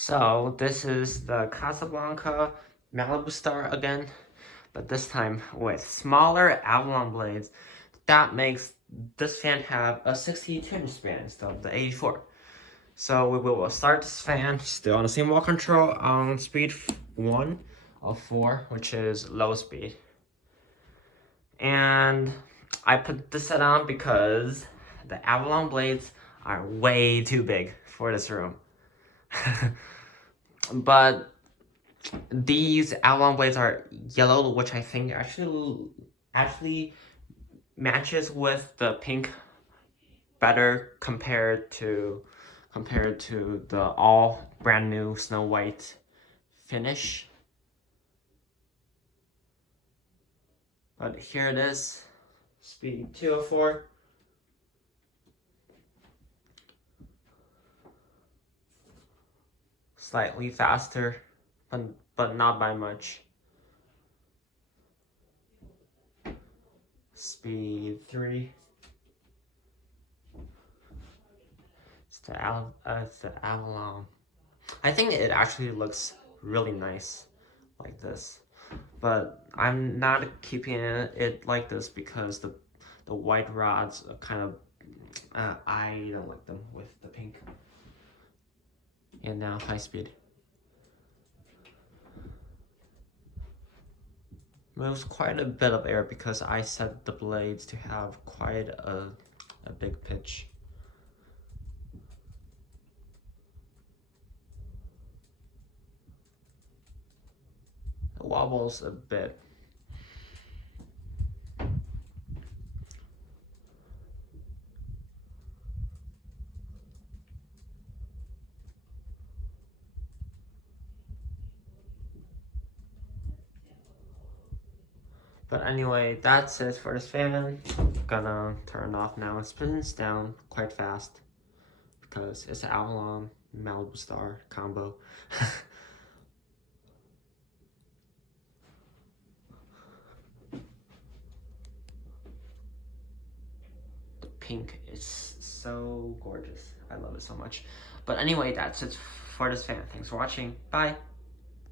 So this is the Casablanca Malibu Star again, but this time with smaller Avalon blades. That makes this fan have a 62-inch span instead of the 84. So we will start this fan still on the same wall control on speed 1 of 4, which is low speed. And I put this set on because the Avalon blades are way too big for this room. But these Avalon blades are yellow, which I think actually matches with the pink better compared to the all brand new Snow White finish. But here it is, speed 204. Slightly faster, but not by much. Speed 3. It's the Avalon. I think it actually looks really nice like this, but I'm not keeping it like this because the white rods are kind of I don't like them with the pink. And now high speed. Moves quite a bit of air because I set the blades to have quite a big pitch. It wobbles a bit. But anyway, that's it for this fan. I'm gonna turn it off now. It spins down quite fast because it's an Avalon Malibu Star combo. The pink is so gorgeous. I love it so much. But anyway, that's it for this fan. Thanks for watching. Bye.